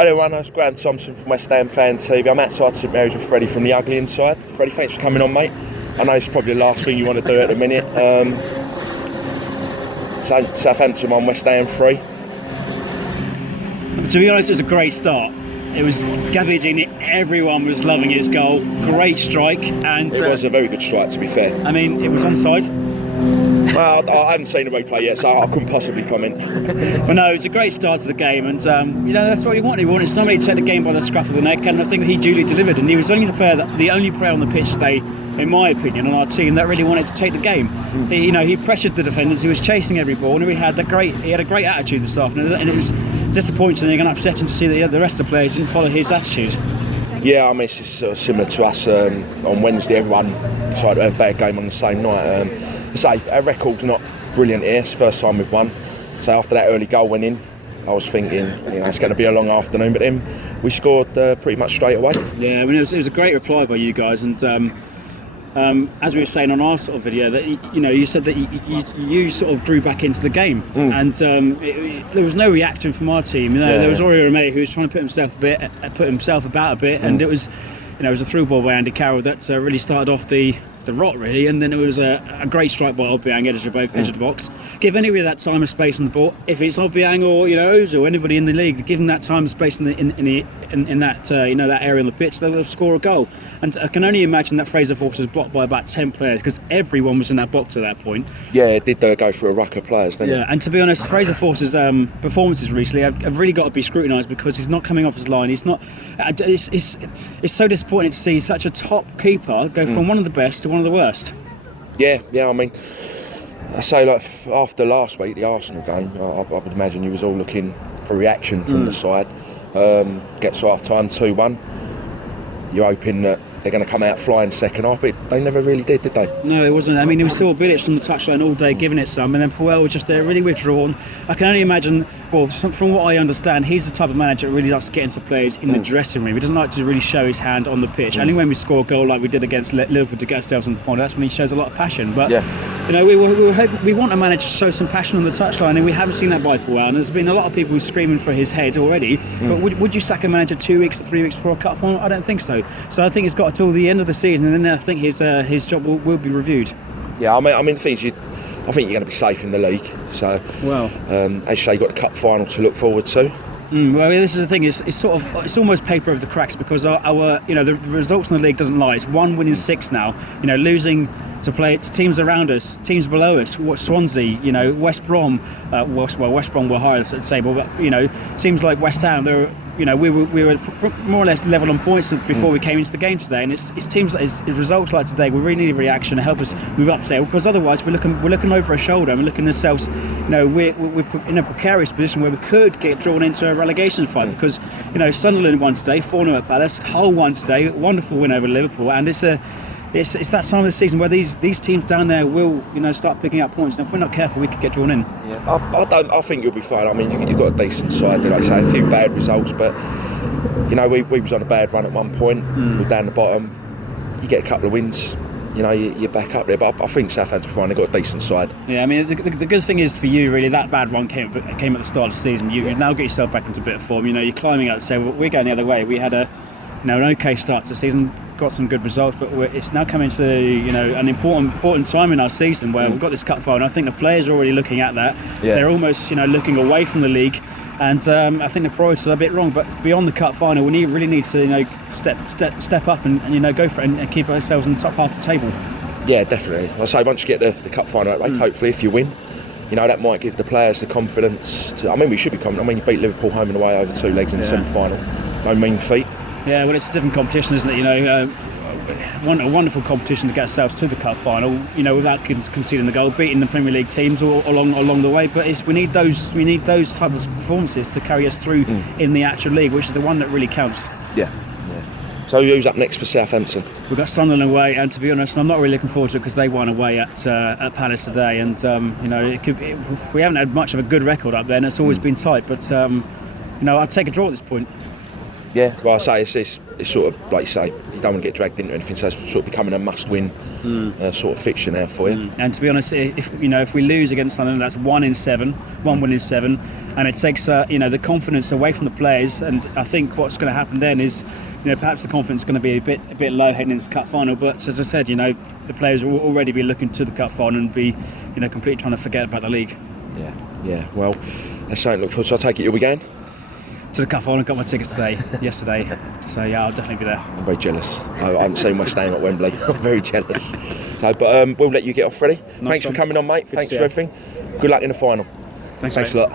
Hello everyone, it's Graham Thompson from West Ham Fan TV. I'm outside St Mary's with Freddie from the Ugly Inside. Freddie, thanks for coming on, mate. I know it's probably the last thing you want to do at the minute. Southampton 1, West Ham 3. To be honest, it was a great start. It was Gabbiadini, everyone was loving his goal. Great strike. And it was a very good strike, to be fair. I mean, it was onside. Well, I haven't seen the replay yet, so I couldn't possibly comment. But no, it was a great start to the game, and that's what he wanted. He wanted somebody to take the game by the scruff of the neck, and I think he duly delivered. And he was only the only player on the pitch today, in my opinion, on our team that really wanted to take the game. He pressured the defenders. He was chasing every ball, and he had a great attitude this afternoon. And it was disappointing and upsetting to see that the rest of the players didn't follow his attitude. Yeah, I mean, it's just sort of similar to us on Wednesday. Everyone decided to have a bad game on the same night. Our record's not brilliant here. It's the first time we've won. So after that early goal went in, I was thinking, it's going to be a long afternoon. But then we scored pretty much straight away. Yeah, I mean, it was a great reply by you guys. And as we were saying on our sort of video, that you said that you sort of drew back into the game, and there was no reaction from our team. There was Ori Romeo who was trying to put himself about a bit, and it was a through ball by Andy Carroll that really started off the rot really, and then it was a great strike by Obiang edge of the box. Give anybody that time and space on the ball. If it's Obiang or Ozil, anybody in the league, give them that time and space in that that area on the pitch, they'll score a goal. And I can only imagine that Fraser Force was blocked by about 10 players because everyone was in that box at that point. Yeah, it did go through a ruck of players, didn't it? Yeah, and to be honest, Fraser Force's performances recently have really got to be scrutinised because he's not coming off his line. He's not. It's so disappointing to see such a top keeper go from one of the best to one of the worst. Yeah. I mean, I say after last week, the Arsenal game, I would imagine you was all looking for reaction from the side. Gets to half time 2-1. You're hoping that they're going to come out flying second half, but they never really did they? No, it wasn't. I mean, it was still Bilic on the touchline all day giving it some, and then Puel was just really withdrawn. I can only imagine, from what I understand, he's the type of manager that really likes to get into players in the dressing room. He doesn't like to really show his hand on the pitch. Only when we score a goal like we did against Liverpool to get ourselves in the final, that's when he shows a lot of passion. But we want a manager to show some passion on the touchline, and we haven't seen that by Puel. And there's been a lot of people screaming for his head already. But would you sack a manager 2 weeks or 3 weeks before a cup final? I don't think so. So I think it's got until the end of the season, and then I think his job will be reviewed. Yeah, I mean, the thing is, I think you're going to be safe in the league. So, as you say, you've got the cup final to look forward to. Well, this is the thing. It's almost paper over the cracks because our the results in the league doesn't lie. It's 1 win in 6 now. Losing to play to teams around us, teams below us. Swansea, West Brom. West Brom were higher, let's say, but teams like West Ham, we were more or less level on points before we came into the game today, and it's teams it's results like today. We really need a reaction to help us move up today, because otherwise we're looking over our shoulder and we're looking at ourselves. We're in a precarious position where we could get drawn into a relegation fight because Sunderland won today, 4-0 at Palace, Hull won today, wonderful win over Liverpool, and it's that time of the season where these teams down there will start picking up points, and if we're not careful we could get drawn in. Yeah, I think you'll be fine. I mean, you've got a decent side, like I say, a few bad results, but we was on a bad run at one point. We're down the bottom. You get a couple of wins, you're back up there. But I think Southampton fine. They've got a decent side. Yeah, I mean, the good thing is for you, really, that bad run came at the start of the season. You now get yourself back into a bit of form. You're climbing up. So we're going the other way. We had an okay start to the season. Got some good results, but it's now coming to an important time in our season where we've got this cup final. I think the players are already looking at that. Yeah. They're almost looking away from the league, and I think the priorities are a bit wrong. But beyond the cup final, we really need to step up and go for it and keep ourselves in the top half of the table. Yeah, definitely. I say once you get the cup final, hopefully if you win, that might give the players the confidence to. I mean, we should be confident. I mean, you beat Liverpool home and away over 2 legs in the semi-final. No mean feat. Yeah, well, it's a different competition, isn't it? A wonderful competition to get ourselves to the cup final. Without conceding the goal, beating the Premier League teams along the way. But we need those type of performances to carry us through in the actual league, which is the one that really counts. Yeah. So who's up next for Southampton? We've got Sunderland away, and to be honest, I'm not really looking forward to it because they won away at Palace today, and we haven't had much of a good record up there, and it's always been tight. But I'd take a draw at this point. Yeah, well, I say it's sort of like you say, you don't want to get dragged into anything, so it's sort of becoming a must-win sort of fixture now for you. And to be honest, if we lose against London, that's 1 in 7, 1 win in 7, and it takes the confidence away from the players. And I think what's going to happen then is, perhaps the confidence is going to be a bit low heading into the cup final. But as I said, the players will already be looking to the cup final and be completely trying to forget about the league. Yeah. Well, that's something to look forward to. I take it you'll be going to the cup final. I got my tickets yesterday, so yeah, I'll definitely be there. I'm very jealous. I'm saying we're staying at Wembley. I'm very jealous. No, but we'll let you get off, Freddie. Thanks for coming on, mate. Thanks for everything. Good luck in the final. Thanks a lot.